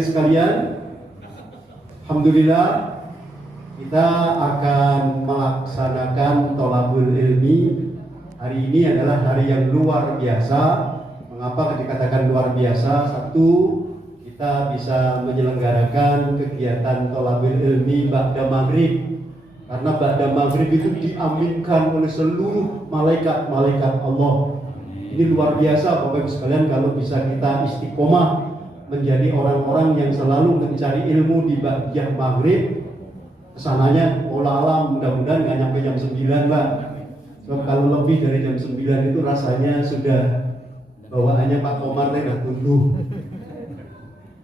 Sekalian, alhamdulillah kita akan melaksanakan tholabul ilmi. Hari ini adalah hari yang luar biasa. Mengapa dikatakan luar biasa? Satu, kita bisa menyelenggarakan kegiatan tholabul ilmi ba'da maghrib. Karena ba'da maghrib itu diaminkan oleh seluruh malaikat-malaikat Allah. Ini luar biasa Bapak Ibu sekalian kalau bisa kita istiqomah menjadi orang-orang yang selalu mencari ilmu di bagian maghrib. Kesananya olah mudah-mudahan nggak nyampe jam 9 Pak. Sebab kalau lebih dari jam 9 itu rasanya sudah bawaannya Pak Komar nggak tumbuh.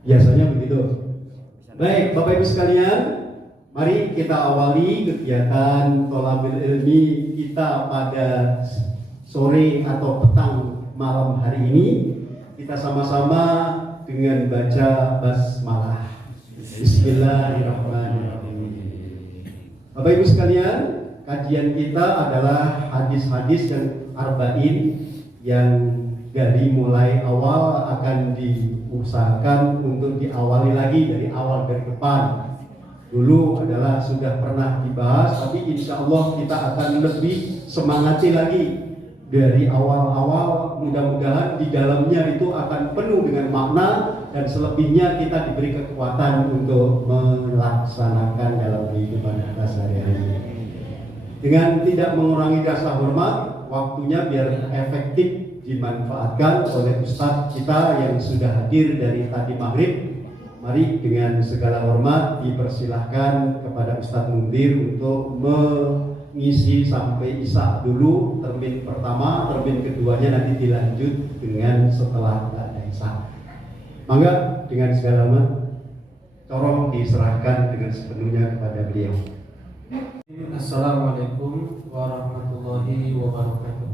Biasanya begitu. Baik Bapak Ibu sekalian, mari kita awali kegiatan tholabul ilmi kita pada sore atau petang malam hari ini. Kita sama-sama dengan baca basmalah. Bismillahirrahmanirrahim. Bapak Ibu sekalian, kajian kita adalah hadis-hadis yang arba'in yang dari mulai awal akan diusahakan untuk diawali lagi dari awal dari depan. Dulu adalah sudah pernah dibahas, tapi insya Allah kita akan lebih semangati lagi dari awal-awal. Mudah-mudahan di dalamnya itu akan penuh dengan makna dan selebihnya kita diberi kekuatan untuk melaksanakan dalam kehidupan kita sehari-hari. Dengan tidak mengurangi rasa hormat, waktunya biar efektif dimanfaatkan oleh Ustadz kita yang sudah hadir dari tadi maghrib. Mari dengan segala hormat dipersilahkan kepada Ustadz Mundir untuk mengisi sampai Isya dulu termin pertama, termin keduanya nanti dilanjut dengan setelah ada Isya. Maka dengan segala hormat tolong diserahkan dengan sepenuhnya kepada beliau. Assalamualaikum warahmatullahi wabarakatuh.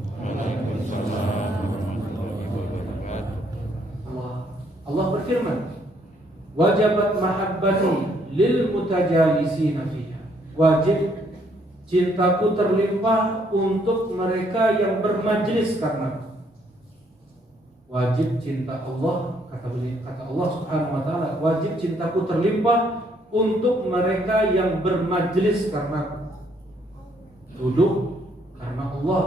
Allah berfirman, wajabat mahabbati lil mutajalisina fiha. Wajib cintaku terlimpah untuk mereka yang bermajlis karena wajib cinta Allah, kata Allah Subhanahu wa taala, wajib cintaku terlimpah untuk mereka yang bermajlis karena duduk karena Allah.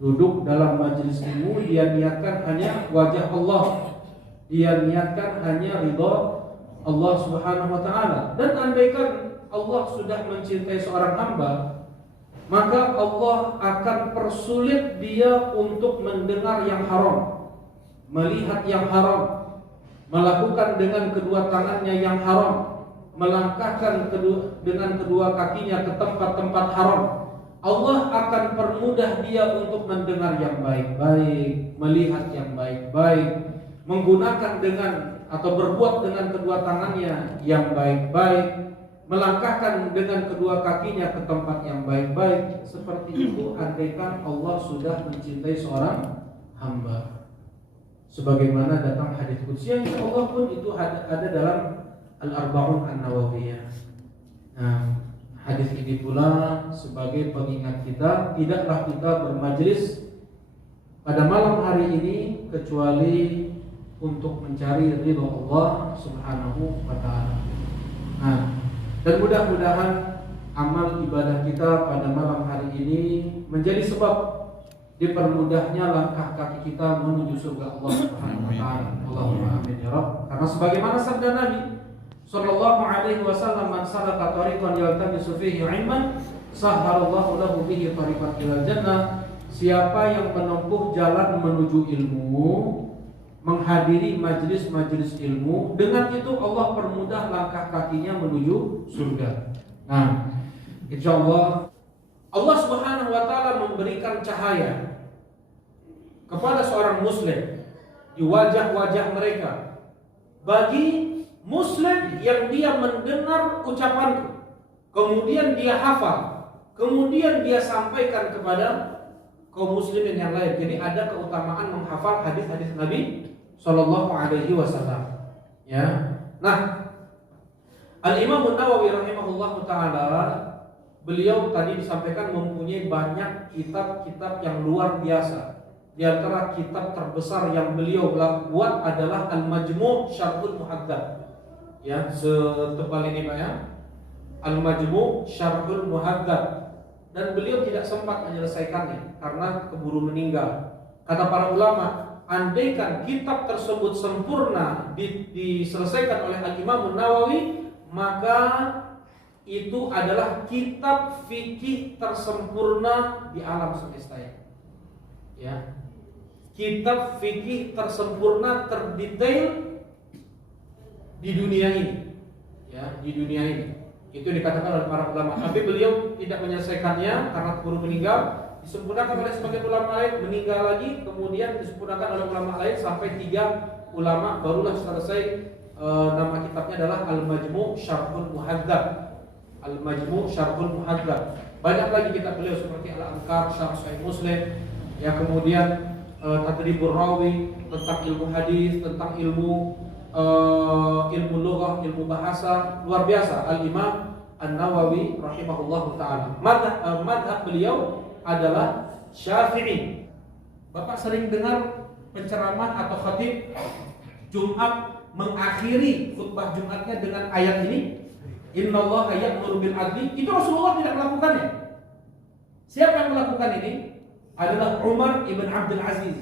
Duduk dalam majlis ilmu dia niatkan hanya wajah Allah. Dia niatkan hanya ridha Allah Subhanahu wa taala. Dan andaikan Allah sudah mencintai seorang hamba, maka Allah akan persulit dia untuk mendengar yang haram, melihat yang haram, melakukan dengan kedua tangannya yang haram, melangkahkan dengan kedua kakinya ke tempat-tempat haram. Allah akan permudah dia untuk mendengar yang baik-baik, melihat yang baik-baik, menggunakan dengan atau berbuat dengan kedua tangannya yang baik-baik, melangkahkan dengan kedua kakinya ke tempat yang baik-baik. Seperti itu andaikan Allah sudah mencintai seorang hamba. Sebagaimana datang hadis qudsi yang Allah pun itu ada dalam Al-Arba'un An-Nawawiyah. Nah, hadis ini pula sebagai pengingat kita, tidaklah kita bermajlis pada malam hari ini kecuali untuk mencari ridha Allah Subhanahu wa taala. Nah, dan mudah-mudahan amal ibadah kita pada malam hari ini menjadi sebab dipermudahnya langkah kaki kita menuju surga Allah Subhanahu wa taala. Allahumma amin ya rabb. Karena sebagaimana sabda Nabi sallallahu alaihi wasallam, man salaka tariqan yaltamisu fihi 'ilman sahhalallahu lahu bihi tariqan ilal jannah. Siapa yang menempuh jalan menuju ilmu, menghadiri majlis-majlis ilmu, dengan itu Allah permudah langkah kakinya menuju surga. Nah, insyaallah Allah Subhanahu wa taala memberikan cahaya kepada seorang muslim di wajah-wajah mereka. Bagi muslim yang dia mendengar ucapanku, kemudian dia hafal, kemudian dia sampaikan kepada kaum muslimin yang lain. Jadi ada keutamaan menghafal hadis-hadis Nabi Sallallahu Alaihi Wasallam. Ya, nah, Al-Imam An-Nawawi rahimahullah taala, beliau tadi disampaikan mempunyai banyak kitab-kitab yang luar biasa. di antara kitab terbesar yang beliau buat adalah Al-Majmu' Syarhul Muhadzab. Ya, setebal ini Pak ya. Al-Majmu' Syarhul Muhadzab. Dan beliau tidak sempat menyelesaikannya karena keburu meninggal. Kata para ulama, andaikan kitab tersebut sempurna diselesaikan oleh Al-Imam Nawawi, maka itu adalah kitab fikih tersempurna di alam semesta ya. Kitab fikih tersempurna, terdetail di dunia ini ya, di dunia ini. Itu dikatakan oleh para ulama. Tapi beliau tidak menyelesaikannya karena keburu meninggal. Disempurnakan oleh sebagian ulama lain, meninggal lagi, kemudian disempurnakan oleh ulama lain sampai 3 ulama, barulah selesai. Nama kitabnya adalah Al-Majmu' Syarhul Muhadzab. Al-Majmu' Syarhul Muhadzab. Banyak lagi kitab beliau seperti Al-Anqar, Syarh Sahih Muslim, ya, kemudian Tadribur Rawi tentang ilmu hadis, tentang ilmu lughah, ilmu bahasa, luar biasa. Al-Imam An-Nawawi rahimahullahu taala. Madhab beliau adalah Syafi'i. Bapak sering dengar penceramah atau khatib Jumat mengakhiri khutbah Jumatnya dengan ayat ini, Innallaha ya'muru bil adli. Itu Rasulullah tidak melakukannya. Siapa yang melakukan ini? Adalah Umar ibn Abdul Aziz.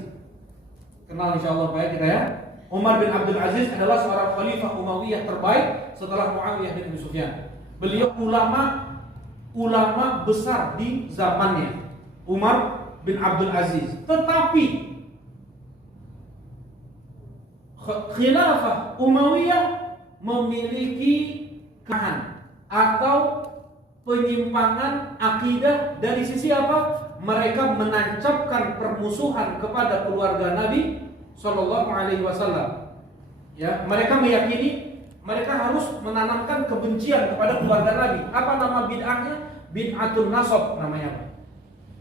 Kenal insyaallah Pak ya kita ya. Umar bin Abdul Aziz adalah seorang khalifah Umayyah terbaik setelah Muawiyah bin Abi Sufyan. Beliau ulama besar di zamannya, Umar bin Abdul Aziz. Tetapi khilafah Umayyah memiliki kehan atau penyimpangan akidah dari sisi apa? Mereka menancapkan permusuhan kepada keluarga Nabi Shallallahu Alaihi Wasallam. Ya, mereka meyakini mereka harus menanamkan kebencian kepada keluarga Nabi. Apa nama bid'ahnya? Bid'atun nasab namanya.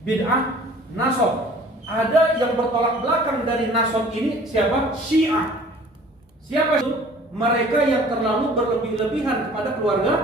Bid'ah nasab. Ada yang bertolak belakang dari nasab ini siapa? Syiah. Siapa itu? Mereka yang terlalu berlebih-lebihan kepada keluarga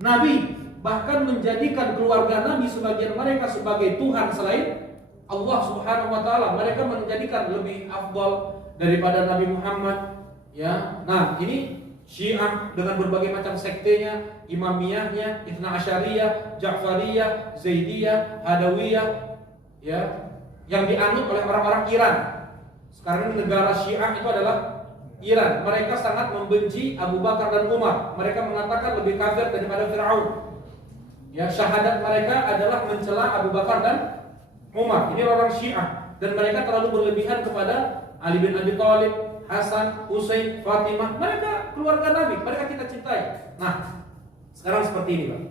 Nabi. Bahkan menjadikan keluarga Nabi sebagian mereka sebagai Tuhan selain Allah Subhanahu wa taala. Mereka menjadikan lebih afdal daripada Nabi Muhammad, ya. Nah, ini Syiah dengan berbagai macam sektenya, Imamiyahnya, Itsna Asyariyah, Ja'fariyah, Zaidiyah, Hadawiyah, ya, yang dianut oleh orang-orang Iran. Sekarang ini negara Syiah itu adalah Iran. Mereka sangat membenci Abu Bakar dan Umar. Mereka mengatakan lebih kafir daripada Fir'aun. Ya, syahadat mereka adalah mencela Abu Bakar dan Umar. Ini orang Syiah dan mereka terlalu berlebihan kepada Ali bin Abi Thalib, Hasan, Husain, Fatimah. Mereka keluarga Nabi, mereka kita cintai. Nah, sekarang seperti ini, Pak.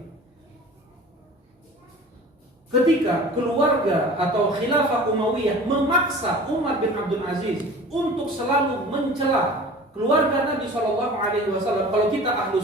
Ketika keluarga atau khilafah Umayyah memaksa Umar bin Abdul Aziz untuk selalu mencela keluarga Nabi Shallallahu Alaihi Wasallam, kalau kita ahlu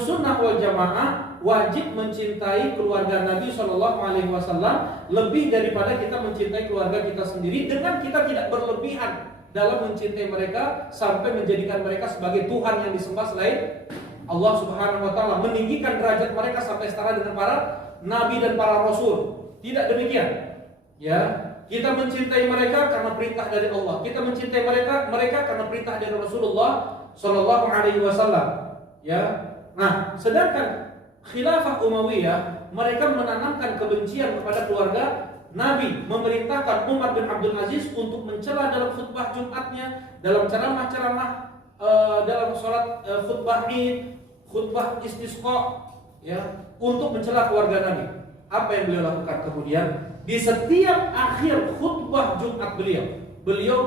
sunnah wal jamaah wajib mencintai keluarga Nabi Shallallahu Alaihi Wasallam lebih daripada kita mencintai keluarga kita sendiri, dengan kita tidak berlebihan dalam mencintai mereka sampai menjadikan mereka sebagai Tuhan yang disembah selain Allah Subhanahu Wa Taala, meninggikan derajat mereka sampai setara dengan para nabi dan para rasul. Tidak demikian, ya. Kita mencintai mereka karena perintah dari Allah. Kita mencintai mereka karena perintah dari Rasulullah Shallallahu Alaihi Wasallam, ya. Nah, sedangkan khilafah Umayyah mereka menanamkan kebencian kepada keluarga Nabi, memerintahkan Umar bin Abdul Aziz untuk mencela dalam khutbah Jumatnya, dalam ceramah-ceramah, dalam sholat khutbah Id, khutbah istisqa, ya, untuk mencela keluarga Nabi. Apa yang beliau lakukan kemudian? Di setiap akhir khutbah Jumat beliau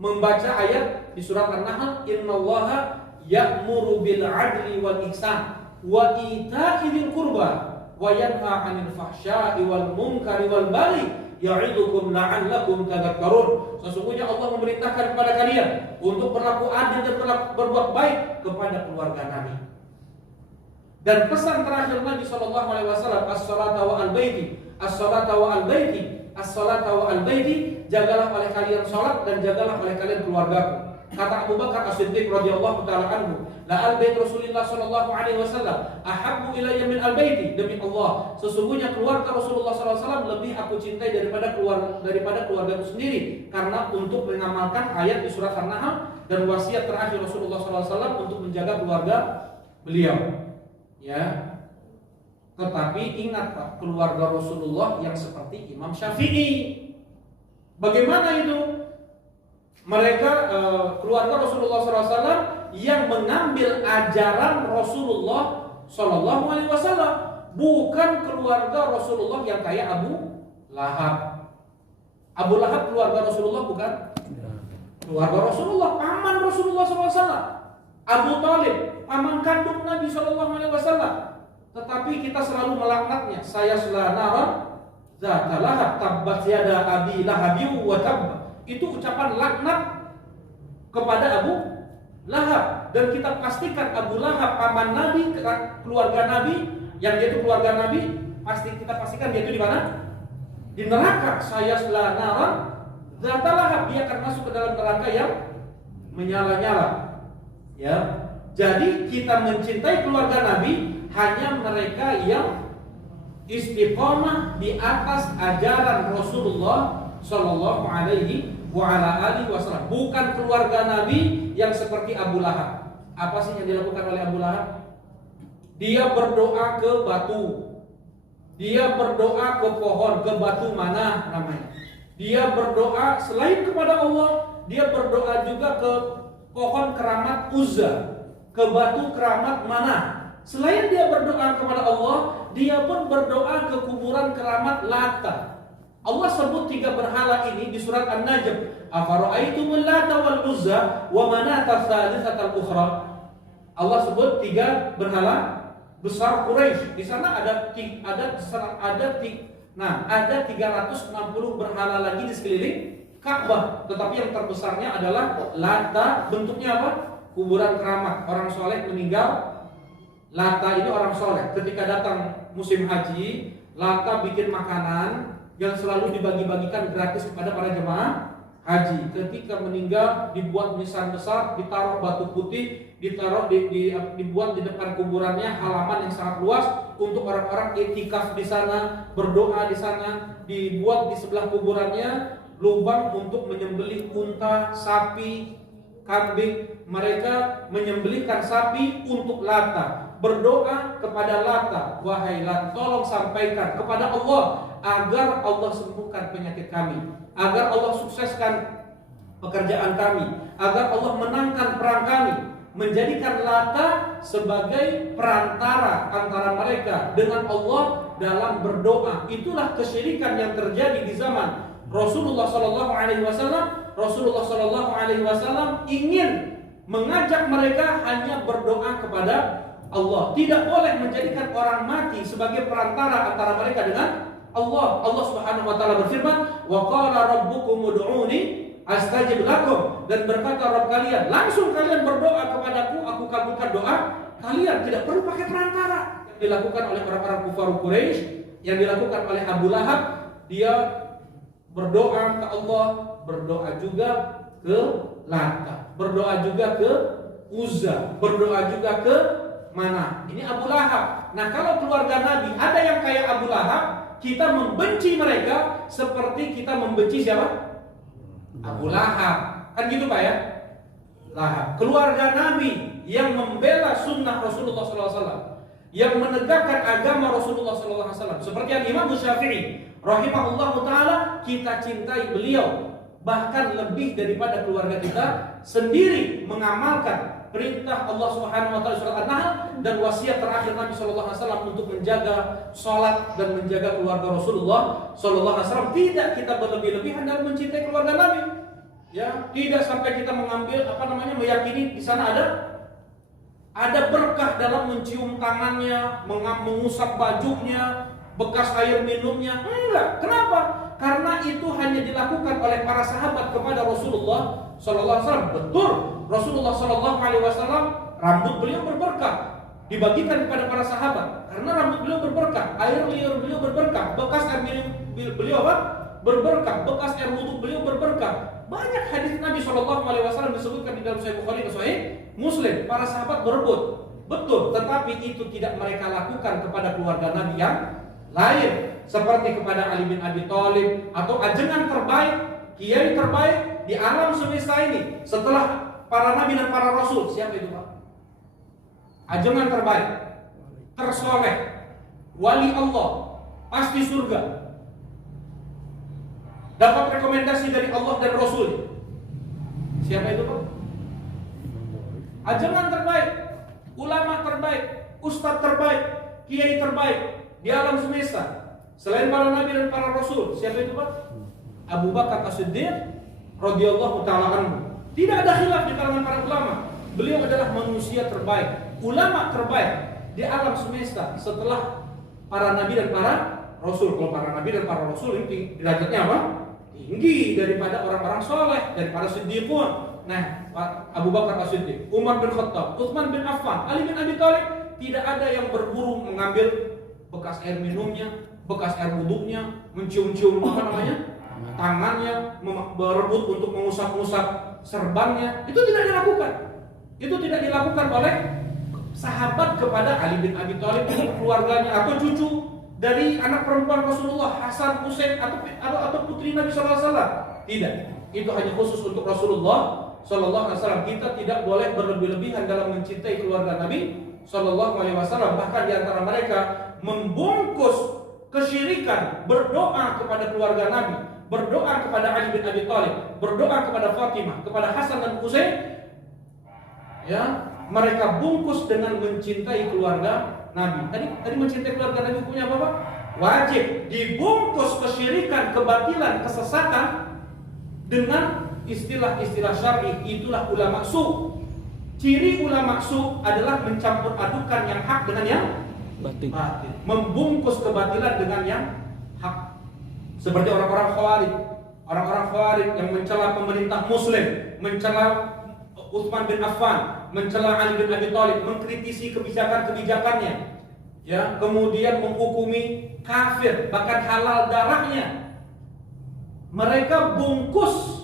membaca ayat di surat An-Nahl, Innallaha ya'muru bil 'adli wal ihsan wa ita'i dzil qurba wa yanha 'anil fahsya'i wal munkari wal baghi ya'idukum la'allakum tadhakkarun. Sesungguhnya Allah memerintahkan kepada kalian untuk berlaku adil dan berbuat baik kepada keluarga Nabi. Dan pesan terakhir Nabi sallallahu alaihi wasallam, as-salata wa al-baiti, as-salata wa al-baiti, as-salata wa al-baiti, jagalah oleh kalian salat dan jagalah oleh kalian keluargaku. Kata Abu Bakar As-Siddiq radhiyallahu taala anhu, la al-bait Rasulullah sallallahu alaihi wasallam ahabbu ilayya min al-baiti. Demi Allah, sesungguhnya keluarga Rasulullah sallallahu alaihi wasallam lebih aku cintai daripada keluargaku sendiri, karena untuk mengamalkan ayat di surat An-Nahl dan wasiat terakhir Rasulullah sallallahu alaihi wasallam untuk menjaga keluarga beliau. Ya. Tetapi ingat Pak, keluarga Rasulullah yang seperti Imam Syafi'i. Bagaimana itu? Mereka keluarga Rasulullah SAW yang mengambil ajaran Rasulullah SAW, bukan keluarga Rasulullah yang kayak Abu Lahab. Abu Lahab keluarga Rasulullah bukan? Keluarga Rasulullah, paman Rasulullah SAW. Abu Talib, paman kandung Nabi SAW. Tetapi kita selalu melaknatnya. Saya selanaran zata lahab tabbat yada abi lahabiu wa tabba. Itu ucapan laknat kepada Abu Lahab. Dan kita pastikan Abu Lahab paman Nabi, keluarga Nabi, yang dia itu keluarga Nabi, kita pastikan dia itu di mana? Di neraka. Saya selanaran zata lahab, dia akan masuk ke dalam neraka yang menyala-nyala. Ya. Jadi kita mencintai keluarga Nabi hanya mereka yang istiqomah di atas ajaran Rasulullah Sallallahu Alaihi Wasallam, bukan keluarga Nabi yang seperti Abu Lahab. Apa sih yang dilakukan oleh Abu Lahab? Dia berdoa ke batu, dia berdoa ke pohon, ke batu mana namanya. Dia berdoa selain kepada Allah, dia berdoa juga ke pohon keramat Uzza, ke batu keramat mana. Selain dia berdoa kepada Allah, dia pun berdoa ke kuburan keramat Lata. Allah sebut 3 berhala ini di surat An-Najm. Afara'aitumul Lata wal Uzza wa manata tsalitsatal ukhra. Allah sebut 3 berhala besar Quraisy. Di sana ada 360 berhala lagi di sekeliling Ka'bah. Tetapi yang terbesarnya adalah Lata, bentuknya apa? Kuburan keramat. Orang soleh meninggal, Lata ini orang soleh. Ketika datang musim haji, Lata bikin makanan yang selalu dibagi-bagikan gratis kepada para jemaah haji. Ketika meninggal, dibuat nisan besar, ditaruh batu putih, dibuat di depan kuburannya halaman yang sangat luas untuk orang-orang iktikaf di sana, berdoa di sana. Dibuat di sebelah kuburannya lubang untuk menyembelih unta, sapi, kambing. Mereka menyembelihkan sapi untuk Lata. Berdoa kepada Lata, wahai Lat, tolong sampaikan kepada Allah agar Allah sembuhkan penyakit kami, agar Allah sukseskan pekerjaan kami, agar Allah menangkan perang kami. Menjadikan Lata sebagai perantara antara mereka dengan Allah dalam berdoa. Itulah kesyirikan yang terjadi di zaman Rasulullah Sallallahu Alaihi Wasallam. Rasulullah Sallallahu Alaihi Wasallam ingin mengajak mereka hanya berdoa kepada Allah. Tidak boleh menjadikan orang mati sebagai perantara antara mereka dengan Allah. Allah Subhanahu wa taala berfirman, "Wa qala rabbukum ud'uni astajib lakum." Dan berkata Rabb kalian, langsung kalian berdoa kepadaku, aku kabulkan doa kalian. Tidak perlu pakai perantara. Yang dilakukan oleh orang-orang kufar Quraisy, yang dilakukan oleh Abu Lahab, dia berdoa ke Allah, berdoa juga ke Lata, berdoa juga ke Uzza, berdoa juga ke mana? Ini Abu Lahab. Nah, kalau keluarga Nabi ada yang kayak Abu Lahab, kita membenci mereka seperti kita membenci siapa? Abu Lahab. Kan gitu Pak ya? Lahab. Keluarga Nabi yang membela sunnah Rasulullah SAW, yang menegakkan agama Rasulullah SAW, seperti yang Imam Syafi'i rahimahullah ta'ala, kita cintai beliau bahkan lebih daripada keluarga kita sendiri, mengamalkan perintah Allah Subhanahu wa taala surat An-Nahl dan wasiat terakhir Nabi sallallahu alaihi wasallam untuk menjaga salat dan menjaga keluarga Rasulullah sallallahu alaihi wasallam. Tidak kita berlebih-lebihan dalam mencintai keluarga Nabi. Ya, tidak sampai kita mengambil meyakini di sana ada berkah dalam mencium tangannya, mengusap bajunya, bekas air minumnya. Enggak. Kenapa? Karena itu hanya dilakukan oleh para sahabat kepada Rasulullah sallallahu alaihi wasallam. Betul, Rasulullah sallallahu alaihi wasallam rambut beliau berberkah, dibagikan kepada para sahabat karena rambut beliau berberkah, air liur beliau berberkah, bekas air minum beliau berberkah, bekas air wudu beliau berberkah. Banyak hadis Nabi SAW disebutkan di dalam Sahih Bukhari dan Sahih Muslim. Para sahabat berebut, betul, tetapi itu tidak mereka lakukan kepada keluarga Nabi yang lain, seperti kepada Ali bin Abi Thalib atau ajengan terbaik, kiai terbaik di alam semesta ini setelah para nabi dan para rasul. Siapa itu, Pak? Ajengan terbaik, tersoleh, wali Allah, pasti surga, dapat rekomendasi dari Allah dan Rasul. Siapa itu, Pak? Ajengan terbaik, ulama terbaik, ustadz terbaik, kiai terbaik di alam semesta selain para nabi dan para rasul. Siapa itu, Pak? Abu Bakar As-Siddiq radhiyallahu ta'ala anhu. Tidak ada khilaf di kalangan para ulama. Beliau adalah manusia terbaik, ulama terbaik di alam semesta setelah para nabi dan para rasul. Kalau para nabi dan para rasul ini derajatnya apa? Tinggi daripada orang-orang soleh, daripada siddiqun. Nah, Abu Bakar As-Siddiq, Umar bin Khattab, Utsman bin Affan, Ali bin Abi Thalib, tidak ada yang berburu mengambil bekas air minumnya, bekas air wuduknya, mencium-cium tangannya, berebut untuk mengusap-usap serbannya. Itu tidak dilakukan. Itu tidak dilakukan oleh sahabat kepada Ali bin Abi Thalib dan keluarganya atau cucu dari anak perempuan Rasulullah, Hasan, Husain atau putri Nabi SAW. Tidak. Itu hanya khusus untuk Rasulullah SAW. Kita tidak boleh berlebih-lebihan dalam mencintai keluarga Nabi SAW. Bahkan di antara mereka membungkus kesyirikan, berdoa kepada keluarga Nabi, berdoa kepada Ali bin Abi Thalib, berdoa kepada Fatimah, kepada Hasan dan Husain. Ya, mereka bungkus dengan mencintai keluarga Nabi. Tadi mencintai keluarga Nabi hukumnya apa, Pak? Wajib dibungkus kesyirikan, kebatilan, kesesatan dengan istilah-istilah syar'i. Itulah ulama su. Ciri ulama su adalah mencampur adukan yang hak dengan yang batil. Membungkus kebatilan dengan yang hak. Seperti orang-orang Khawarij. Orang-orang Khawarij yang mencela pemerintah muslim, mencela Utsman bin Affan, mencela Ali bin Abi Thalib, mengkritisi kebijakan-kebijakannya. Ya, kemudian menghukumi kafir, bahkan halal darahnya. Mereka bungkus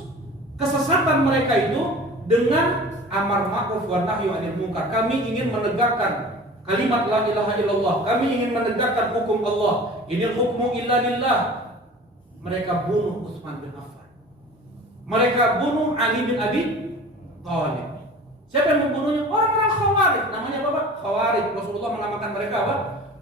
kesesatan mereka itu dengan amar ma'ruf wa nahyi 'anil munkar. Kami ingin menegakkan kalimat la ilaha illallah. Kami ingin menegakkan hukum Allah. Inil hukmu illa lillah. Mereka bunuh Utsman bin Affan. Mereka bunuh Ali bin Abi Thalib. Siapa yang membunuhnya? Orang-orang Khawarij. Namanya apa, Pak? Khawarij. Rasulullah menamakan mereka apa?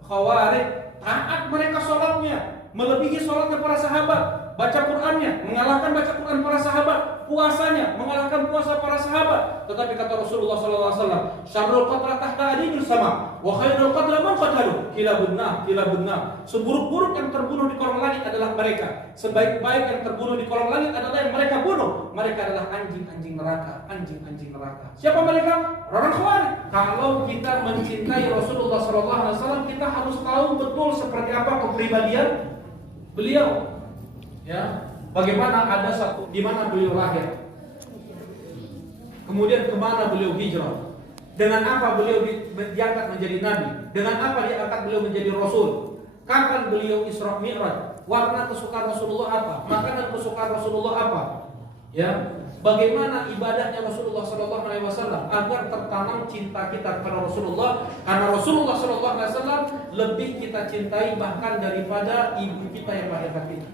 Khawarij. Taat mereka sholatnya, melebihi sholatnya para sahabat. Baca Qur'annya, mengalahkan baca Qur'an para sahabat. Puasanya, mengalahkan puasa para sahabat. Tetapi kata Rasulullah SAW, syarrul qatra tahta adimil sama, wa khairul qatra man qatalu. Kila benar. Seburuk-buruk yang terbunuh di kolong langit adalah mereka. Sebaik-baik yang terbunuh di kolong langit adalah yang mereka bunuh. Mereka adalah anjing-anjing neraka. Anjing-anjing neraka. Siapa mereka? Orang Khawarij. Kalau kita mencintai Rasulullah SAW, kita harus tahu betul seperti apa kepribadian beliau. Ya, bagaimana ada satu di mana beliau lahir, kemudian kemana beliau hijrah, dengan apa beliau diangkat menjadi nabi, dengan apa diangkat beliau menjadi rasul, kapan beliau Isra Mi'raj, warna kesukaan Rasulullah apa, makanan kesukaan Rasulullah apa, ya, bagaimana ibadahnya Rasulullah SAW agar tertanam cinta kita kepada Rasulullah, karena Rasulullah SAW lebih kita cintai bahkan daripada ibu kita yang melahirkan kita.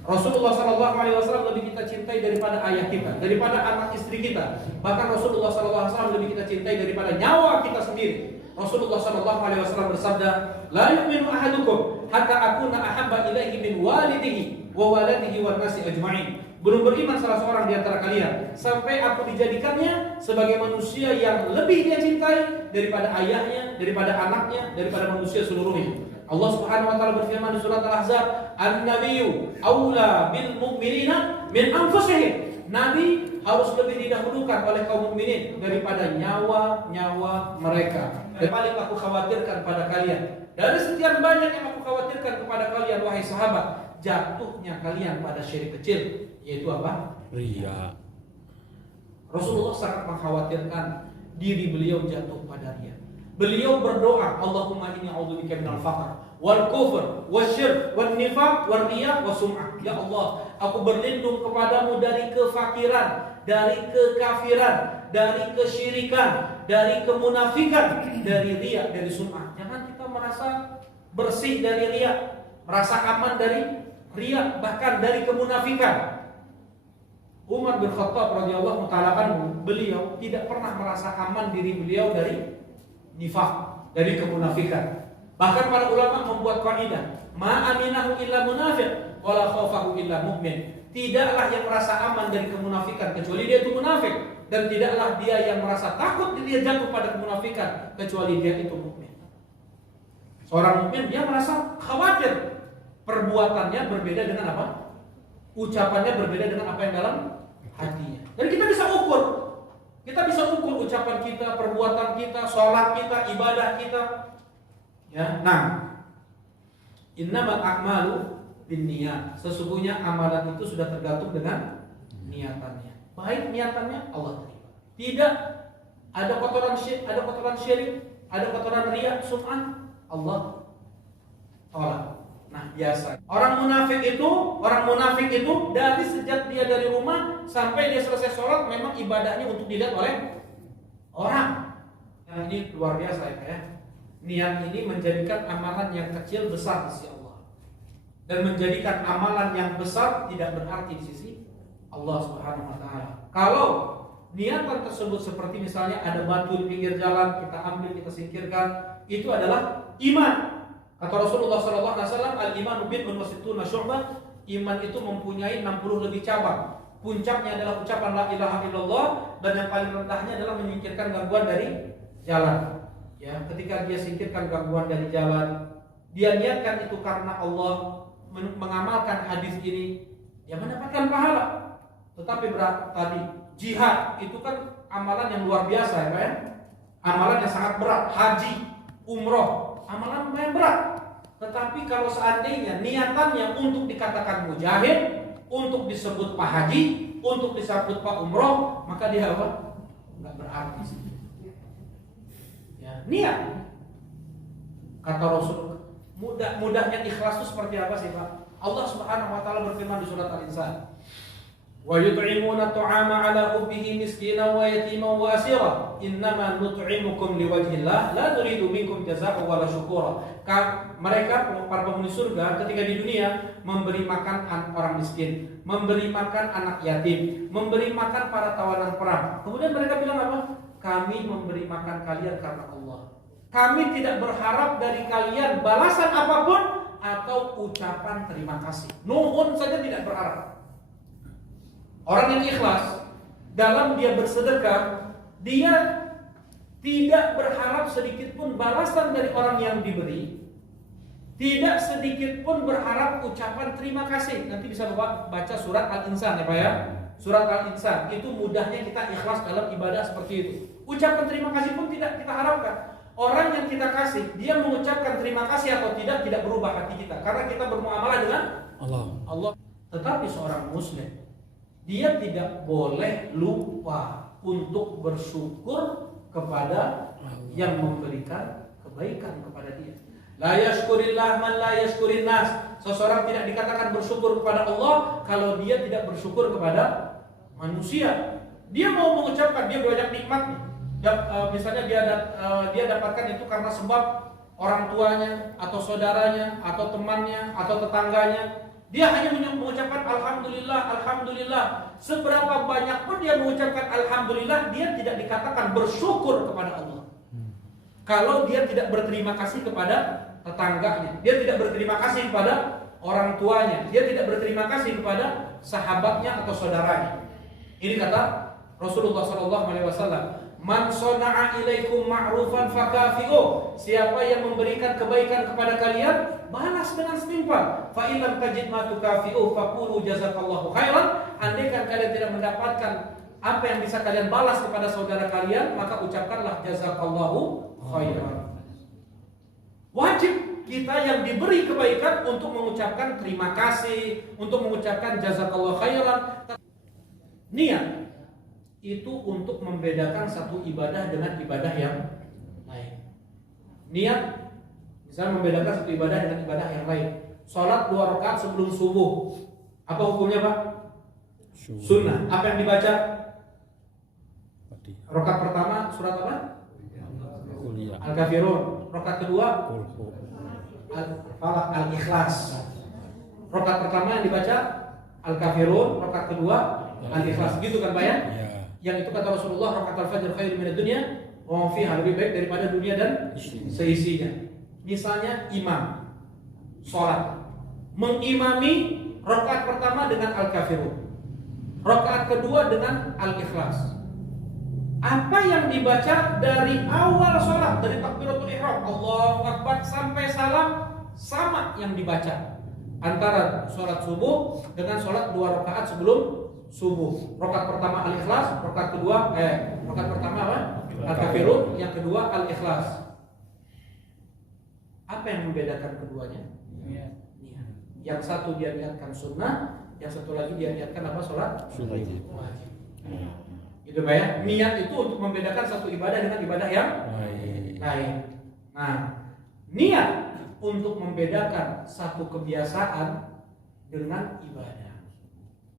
Rasulullah SAW lebih kita cintai daripada ayah kita, daripada anak istri kita. Bahkan Rasulullah SAW lebih kita cintai daripada nyawa kita sendiri. Rasulullah SAW bersabda, la yu'minu ahadukum hatta akuna ahabba ilaihi min walidihi wa waladihi wan nasi ajma'in. Belum beriman salah seorang di antara kalian sampai aku dijadikannya sebagai manusia yang lebih dia cintai daripada ayahnya, daripada anaknya, daripada manusia seluruhnya. Allah Subhanahu wa taala berfirman di surat Al-Ahzab, "An-nabiyyu aula bil mu'minina min anfusihim." Nabi harus lebih didahulukan oleh kaum mukminin daripada nyawa-nyawa mereka. Dan paling aku khawatirkan pada kalian, dari sekian banyak yang aku khawatirkan kepada kalian wahai sahabat, jatuhnya kalian pada syirik kecil, yaitu apa? Riya. Rasulullah sangat mengkhawatirkan diri beliau jatuh pada riya. Beliau berdoa, Allahumma inni a'udzubika minal faqr wal kufr wasyirk wan nifaq war riya was sum'ah. Ya Allah, aku berlindung kepadamu dari kefakiran, dari kekafiran, dari kesyirikan, dari kemunafikan, dari riya, dari sum'ah. Jangan kita merasa bersih dari riya, merasa aman dari riya, bahkan dari kemunafikan. Umar bin Khattab radhiyallahu taala anhu, beliau tidak pernah merasa aman diri beliau dari nifaq, dari kemunafikan. Bahkan para ulama membuat kaidah, ma aminahu illa munafiq wala khaufahu illa mu'min. Tidaklah yang merasa aman dari kemunafikan kecuali dia itu munafik, dan tidaklah dia yang merasa takut dia jatuh pada kemunafikan kecuali dia itu mukmin. Seorang mukmin dia merasa khawatir, perbuatannya berbeda dengan apa? Ucapannya berbeda dengan apa yang dalam hatinya. Dan kita bisa ukur. Kita bisa ukur ucapan kita, perbuatan kita, sholat kita, ibadah kita. Ya, nah, innamal a'malu binniyat. Sesungguhnya amalan itu sudah tergantung dengan niatannya. Baik niatannya Allah terima. Tidak ada kotoran syirik, ada kotoran riya, sum'ah, Allah tolak. Nah, biasa. Orang munafik itu dari sejak dia dari rumah sampai dia selesai sholat memang ibadahnya untuk dilihat oleh orang. Yang ini luar biasa ya. Niat ini menjadikan amalan yang kecil besar di sisi Allah, dan menjadikan amalan yang besar tidak berarti di sisi Allah Subhanahu wa taala. Kalau niatan tersebut seperti misalnya ada batu di pinggir jalan, kita ambil, kita singkirkan, itu adalah iman. Kata Rasulullah SAW, al-imanu bid'un wa sittuna syu'bah. Iman itu mempunyai 60 lebih cabang. Puncaknya adalah ucapan la ilaha illallah, dan yang paling rendahnya adalah menyingkirkan gangguan dari jalan. Ya, ketika dia singkirkan gangguan dari jalan, dia niatkan itu karena Allah, mengamalkan hadis ini, dia mendapatkan pahala. Tetapi tadi jihad itu kan amalan yang luar biasa ya, kan? Amalan yang sangat berat. Haji, umroh, amalan lumayan berat. Tetapi kalau seandainya niatannya untuk dikatakan mujahid, untuk disebut Pak Haji, untuk disebut Pak Umroh, maka dia apa? Enggak berarti sih. Ya, niat. Kata Rasul, mudahnya ikhlas itu seperti apa sih, Pak? Allah Subhanahu wa taala berfirman di surat Al-Insan, wa yut'imuna at'ama 'ala hubbihi miskinan wa yatiman wa asira innama nut'imukum liwajhillah la nuridu minkum jazaa'an wala syukura. Mereka para penghuni surga ketika di dunia memberi makan orang miskin, memberi makan anak yatim, memberi makan para tawanan perang. Kemudian mereka bilang apa? Kami memberi makan kalian karena Allah. Kami tidak berharap dari kalian balasan apapun atau ucapan terima kasih. Nuhun saja tidak berharap. Orang yang ikhlas dalam dia bersedekah, dia tidak berharap sedikit pun balasan dari orang yang diberi, tidak sedikit pun berharap ucapan terima kasih. Nanti bisa baca surat Al-Insan ya Pak ya. Surat Al-Insan itu mudahnya kita ikhlas dalam ibadah seperti itu. Ucapan terima kasih pun tidak kita harapkan. Orang yang kita kasih, dia mengucapkan terima kasih atau tidak berubah hati kita, karena kita bermuamalah dengan Allah. Tetapi seorang muslim, dia tidak boleh lupa untuk bersyukur kepada yang memberikan kebaikan kepada dia. La yashkurillah man la yashkurin nas. Seseorang tidak dikatakan bersyukur kepada Allah kalau dia tidak bersyukur kepada manusia. Dia mau mengucapkan, dia banyak nikmat nih. Misalnya dia dapatkan itu karena sebab orang tuanya atau saudaranya atau temannya atau tetangganya. Dia hanya mengucapkan alhamdulillah, alhamdulillah. Seberapa banyak pun dia mengucapkan alhamdulillah, dia tidak dikatakan bersyukur kepada Allah. Kalau dia tidak berterima kasih kepada tetangganya, dia tidak berterima kasih kepada orang tuanya, dia tidak berterima kasih kepada sahabatnya atau saudaranya. Ini kata Rasulullah SAW, man sona'a ilaikum ma'rufan fakafi'u. Siapa yang memberikan kebaikan kepada kalian, balas dengan setimpal. Fa illam tajid ma tukafi'u faqulu jazakallahu khairan. Andaikan kalian tidak mendapatkan apa yang bisa kalian balas kepada saudara kalian, maka ucapkanlah jazakallahu khairan. Wajib kita yang diberi kebaikan untuk mengucapkan terima kasih, untuk mengucapkan jazakallahu khairan. Niat itu untuk membedakan satu ibadah dengan ibadah yang lain. Niat misalnya membedakan satu ibadah dengan ibadah yang lain. Sholat 2 rakaat sebelum subuh. Apa hukumnya Pak? Sunnah. Apa yang dibaca? Rakaat pertama surat apa? Al-Kafirun. Rakaat kedua Al-Falaq, Al-Ikhlas. Rakaat pertama yang dibaca Al-Kafirun, rakaat kedua Al-Ikhlas. Gitu kan Pak ya? Yang itu kata Rasulullah, rakaat al-fajr khairun minad dunya wa ma fiha, lebih baik daripada dunia dan seisinya. Misalnya imam sholat mengimami rakaat pertama dengan Al-Kafirun, rakaat kedua dengan Al-Ikhlas. Apa yang dibaca dari awal sholat, dari takbiratul ihram Allahu Akbar sampai salam, sama yang dibaca antara sholat subuh dengan sholat 2 rakaat sebelum subuh. Rakaat pertama Al-Ikhlas, rakaat kedua rakaat pertama apa? Al-Kafirun, yang kedua Al-Ikhlas. Apa yang membedakan keduanya? Niat. Yang satu dia niatkan sunnah, yang satu lagi dia niatkan apa? Sholat wajib. Gitu Pak ya. Niat itu untuk membedakan satu ibadah dengan ibadah yang lain. Nah, niat untuk membedakan satu kebiasaan dengan ibadah.